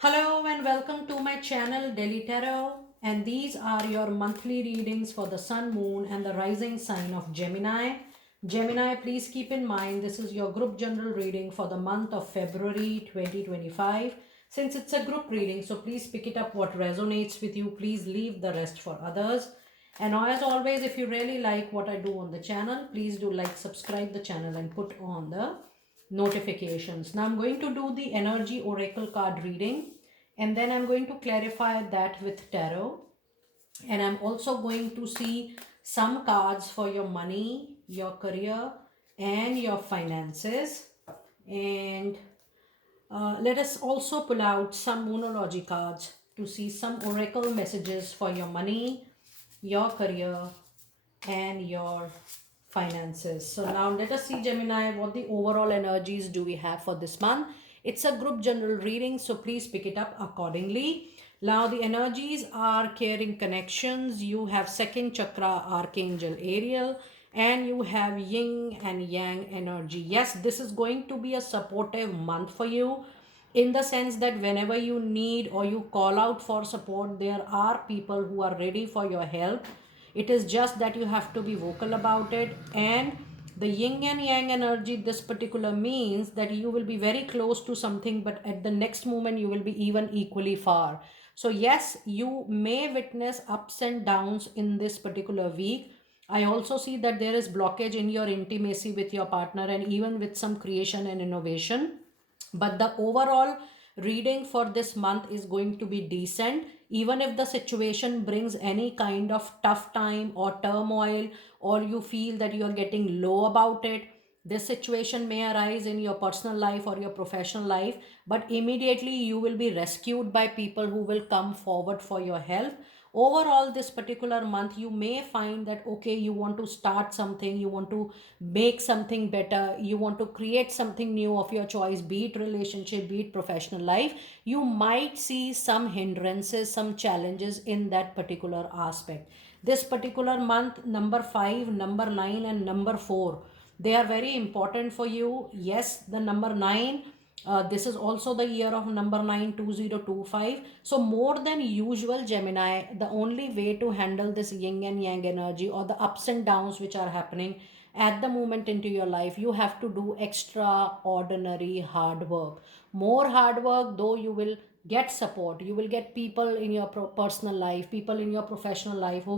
Hello and welcome to my channel Delhi Tarot, and these are your monthly readings for the sun, moon and the rising sign of Gemini. Gemini, please keep in mind this is your group general reading for the month of February 2025. Since it's a group reading, so please pick it up what resonates with you. Please leave the rest for others. And as always, if you really like what I do on the channel, please do like, subscribe the channel and put on the notifications. Now I'm going to do the energy oracle card reading, and then I'm going to clarify that with tarot, and I'm also going to see some cards for your money, your career and your finances. And let us also pull out some moonology cards to see some oracle messages for your money, your career and your finances. So now let us see, Gemini, what the overall energies do we have for this month. It's a group general reading, so please pick it up accordingly. Now the energies are caring connections. You have second chakra, Archangel Ariel, and you have yin and yang energy. Yes, this is going to be a supportive month for you, in the sense that whenever you need or you call out for support, there are people who are ready for your help. It is just that you have to be vocal about it. And the yin and yang energy, this particular means that you will be very close to something, but at the next moment you will be even equally far. So yes, you may witness ups and downs in this particular week. I also see that there is blockage in your intimacy with your partner and even with some creation and innovation. But the overall reading for this month is going to be decent. Even if the situation brings any kind of tough time or turmoil, or you feel that you are getting low about it, this situation may arise in your personal life or your professional life, but immediately you will be rescued by people who will come forward for your help. Overall, this particular month you may find that okay, you want to start something, you want to make something better, you want to create something new of your choice, be it relationship, be it professional life. You might see some hindrances, some challenges in that particular aspect. This particular month, number 5, number 9 and number 4, they are very important for you. Yes, the number 9, this is also the year of number 9, 2025. So more than usual, Gemini, the only way to handle this yin and yang energy or the ups and downs which are happening at the moment into your life, you have to do extraordinary hard work. More hard work, though you will get support, you will get people in your personal life, people in your professional life who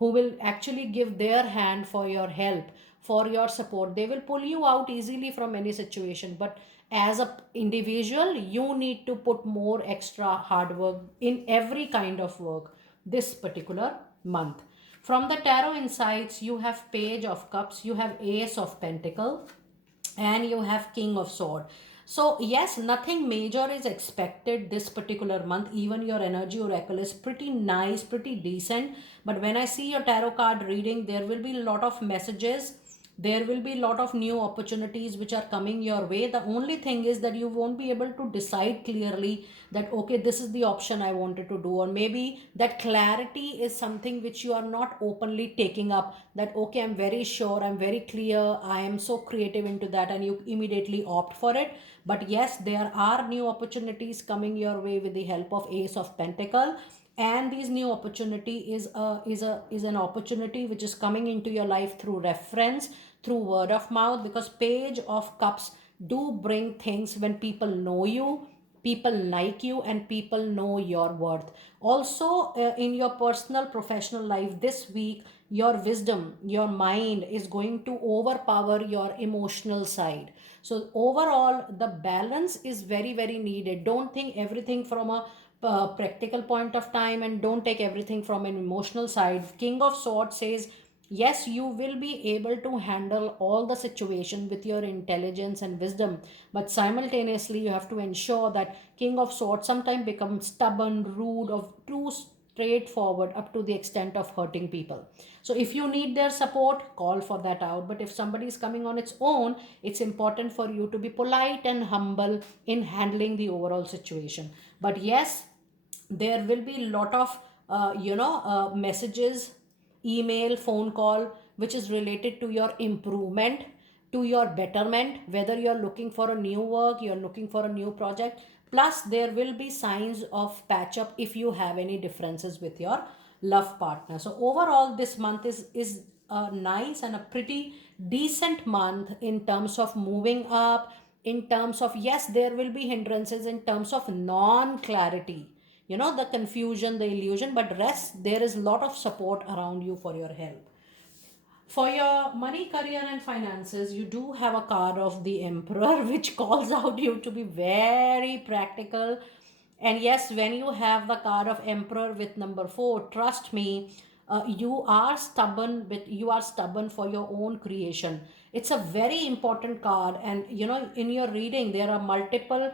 will actually give their hand for your help, for your support. They will pull you out easily from any situation, but as a individual you need to put more extra hard work in every kind of work this particular month. From the tarot insights, you have page of cups, you have ace of pentacle, and you have king of sword. So yes, nothing major is expected this particular month. Even your energy oracle is pretty nice, pretty decent. But when I see your tarot card reading, there will be a lot of messages, there will be a lot of new opportunities which are coming your way. The only thing is that you won't be able to decide clearly that okay, this is the option I wanted to do, or maybe that clarity is something which you are not openly taking up, that okay, I'm very sure, I'm very clear, I am so creative into that, and you immediately opt for it. But yes, there are new opportunities coming your way with the help of ace of pentacle. And these new opportunity is an opportunity which is coming into your life through reference, through word of mouth, because page of cups do bring things when people know you, people like you, and people know your worth. Also, in your personal professional life this week, your wisdom, your mind is going to overpower your emotional side. So overall, the balance is very very needed. Don't think everything from a practical point of time, and don't take everything from an emotional side. King of swords says yes, you will be able to handle all the situation with your intelligence and wisdom, but simultaneously you have to ensure that king of swords sometimes becomes stubborn, rude, or too straightforward up to the extent of hurting people. So if you need their support, call for that out. But if somebody is coming on its own, it's important for you to be polite and humble in handling the overall situation. But yes, there will be a lot of messages, email, phone call, which is related to your improvement, to your betterment, whether you're looking for a new work, you're looking for a new project. Plus there will be signs of patch up if you have any differences with your love partner. So overall this month is a nice and a pretty decent month in terms of moving up, in terms of, yes, there will be hindrances in terms of non clarity, you know, the confusion, the illusion, but rest there is a lot of support around you for your help. For your money, career, and finances, you do have a card of the Emperor, which calls out you to be very practical. And yes, when you have the card of Emperor with number 4, trust me, you are stubborn for your own creation. It's a very important card, and you know, in your reading, there are multiple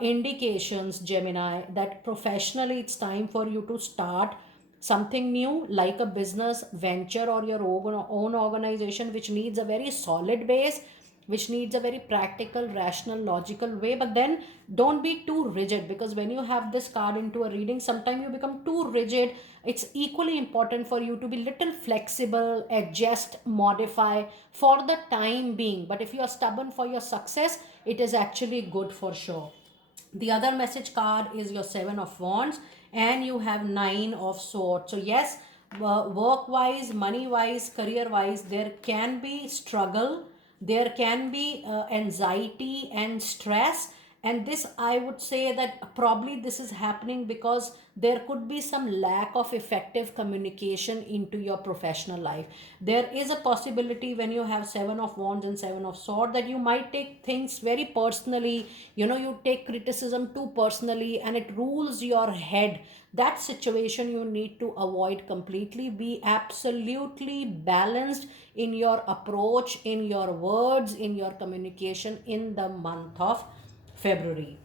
indications, Gemini, that professionally it's time for you to start something new like a business venture or your own organization, which needs a very solid base, which needs a very practical, rational, logical way. But then don't be too rigid, because when you have this card into a reading, sometimes you become too rigid. It's equally important for you to be little flexible, adjust, modify for the time being. But if you are stubborn for your success, it is actually good for sure. The other message card is your 7 of Wands, and you have 9 of Swords. So yes, work wise, money wise, career wise, there can be struggle, there can be anxiety and stress. And this, I would say that probably this is happening because there could be some lack of effective communication into your professional life. There is a possibility when you have 7 of Wands and 7 of Swords that you might take things very personally. You know, you take criticism too personally and it rules your head. That situation you need to avoid completely. Be absolutely balanced in your approach, in your words, in your communication in the month of February.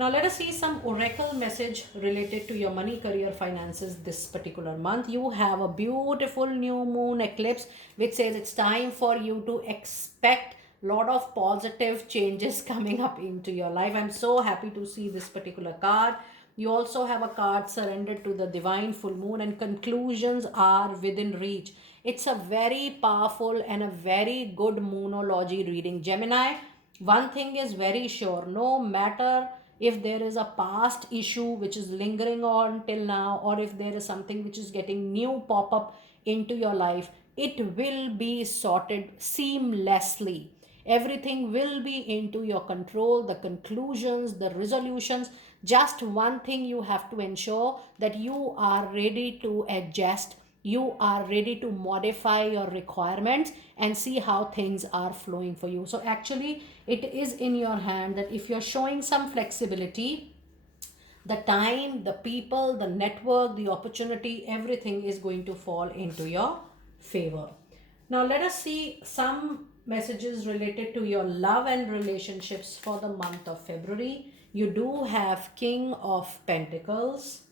Now let us see some oracle message related to your money, career, finances this particular month. You have a beautiful new moon eclipse which says it's time for you to expect lot of positive changes coming up into your life. I'm so happy to see this particular card. You also have a card surrendered to the divine full moon, and conclusions are within reach. It's a very powerful and a very good moonology reading, Gemini. One thing is very sure, no matter if there is a past issue which is lingering on till now, or if there is something which is getting new pop up into your life, it will be sorted seamlessly. Everything will be into your control, the conclusions, the resolutions. Just one thing you have to ensure, that you are ready to adjust, you are ready to modify your requirements and see how things are flowing for you. So actually it is in your hand that if you're showing some flexibility, the time, the people, the network, the opportunity, everything is going to fall into your favor. Now let us see some messages related to your love and relationships for the month of February. You do have King of Pentacles.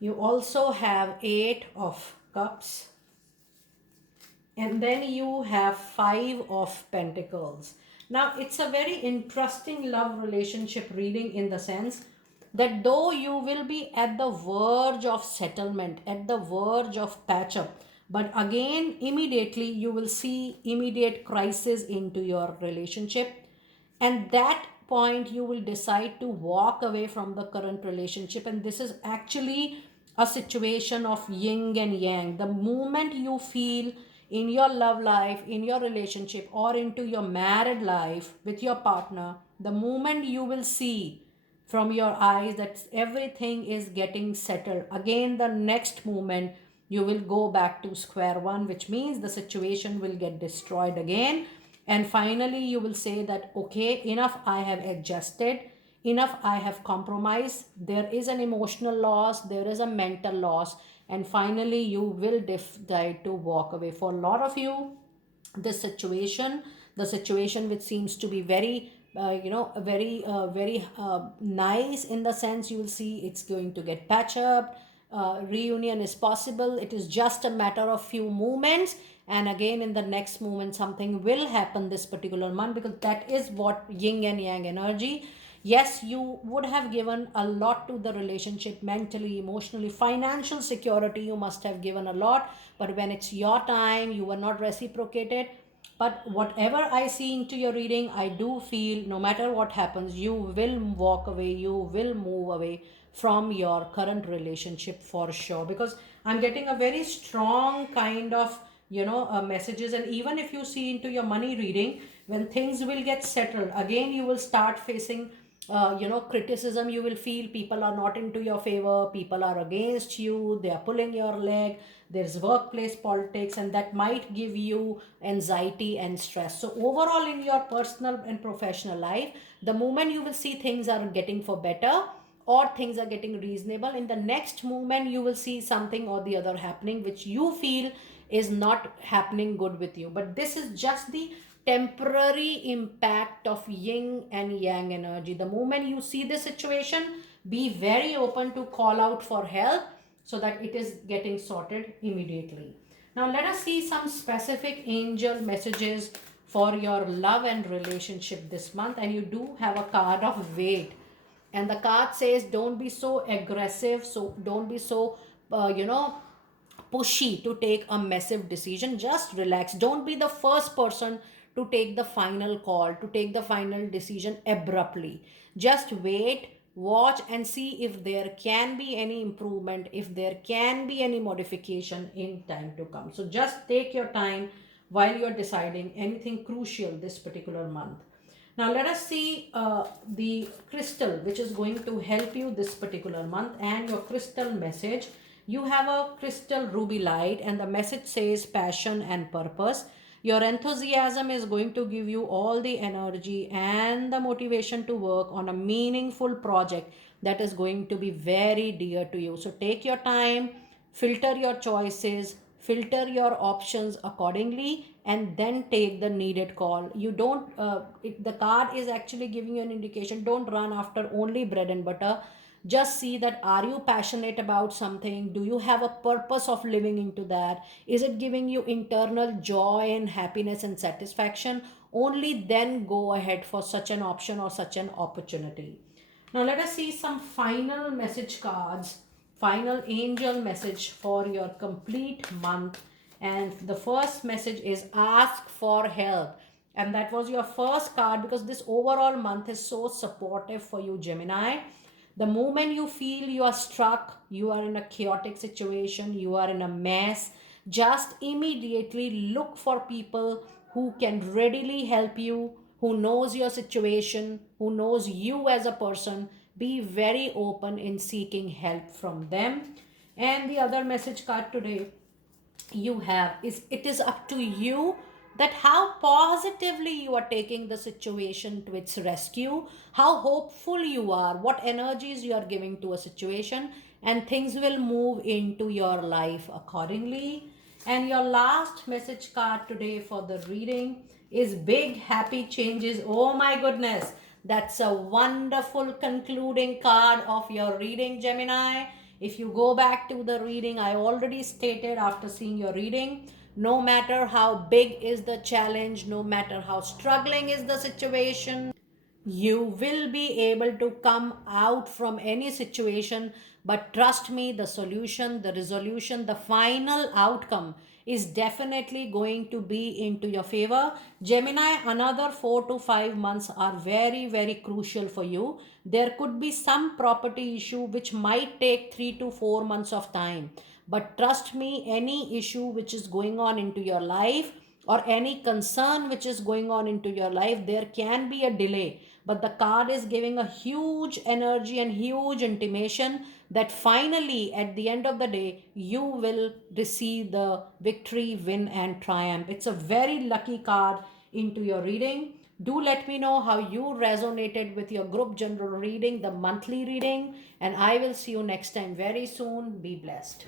You also have 8 of Cups. And then you have 5 of Pentacles. Now, it's a very interesting love relationship reading, in the sense that though you will be at the verge of settlement, at the verge of patch up, but again, immediately you will see immediate crisis into your relationship. And that point you will decide to walk away from the current relationship. And this is actually a situation of yin and yang. The moment you feel in your love life, in your relationship, or into your married life with your partner, the moment you will see from your eyes that everything is getting settled, again the next moment you will go back to square one, which means the situation will get destroyed again. And finally you will say that, okay, enough, I have adjusted, enough, I have compromised. There is an emotional loss, there is a mental loss, and finally you will decide to walk away. For a lot of you, this situation, the situation which seems to be very very nice, in the sense you will see it's going to get patched up, reunion is possible. It is just a matter of few moments, and again in the next moment something will happen this particular month, because that is what yin and yang energy. Yes, you would have given a lot to the relationship, mentally, emotionally, financial security, you must have given a lot, but when it's your time, you were not reciprocated. But whatever I see into your reading, I do feel no matter what happens, you will walk away, you will move away from your current relationship for sure. Because I'm getting a very strong kind of, messages. And even if you see into your money reading, when things will get settled, again, you will start facing criticism. You will feel people are not into your favor, people are against you, they are pulling your leg, there's workplace politics, and that might give you anxiety and stress. So overall, in your personal and professional life, the moment you will see things are getting for better, or things are getting reasonable, in the next moment you will see something or the other happening which you feel is not happening good with you. But this is just the temporary impact of yin and yang energy. The moment you see the situation, be very open to call out for help so that it is getting sorted immediately. Now let us see some specific angel messages for your love and relationship this month. And you do have a card of weight, and the card says don't be so aggressive, so don't be so pushy to take a massive decision. Just relax, don't be the first person to take the final call, to take the final decision abruptly. Just wait, watch, and see if there can be any improvement, if there can be any modification in time to come. So just take your time while you're deciding anything crucial this particular month. Now let us see the crystal which is going to help you this particular month and your crystal message. You have a crystal ruby light, and the message says passion and purpose. Your enthusiasm is going to give you all the energy and the motivation to work on a meaningful project that is going to be very dear to you. So take your time, filter your choices, filter your options accordingly, and then take the needed call. You don't the card is actually giving you an indication, don't run after only bread and butter. Just see that, are you passionate about something? Do you have a purpose of living into that? Is it giving you internal joy and happiness and satisfaction? Only then go ahead for such an option or such an opportunity. Now let us see some final message cards, final angel message for your complete month. And the first message is ask for help. And that was your first card because this overall month is so supportive for you, Gemini. The moment you feel you are struck, you are in a chaotic situation, you are in a mess, just immediately look for people who can readily help you, who knows your situation, who knows you as a person. Be very open in seeking help from them. And the other message card today you have is, it is up to you that how positively you are taking the situation to its rescue, how hopeful you are, what energies you are giving to a situation, and things will move into your life accordingly. And your last message card today for the reading is big happy changes. Oh my goodness, that's a wonderful concluding card of your reading, Gemini. If you go back to the reading, I already stated after seeing your reading, no matter how big is the challenge, no matter how struggling is the situation, you will be able to come out from any situation. But trust me, the solution, the resolution, the final outcome is definitely going to be into your favor. Gemini, another 4 to 5 months are very, very crucial for you. There could be some property issue which might take 3 to 4 months of time. But trust me, any issue which is going on into your life or any concern which is going on into your life, there can be a delay. But the card is giving a huge energy and huge intimation that finally, at the end of the day, you will receive the victory, win, and triumph. It's a very lucky card into your reading. Do let me know how you resonated with your group general reading, the monthly reading, and I will see you next time very soon. Be blessed.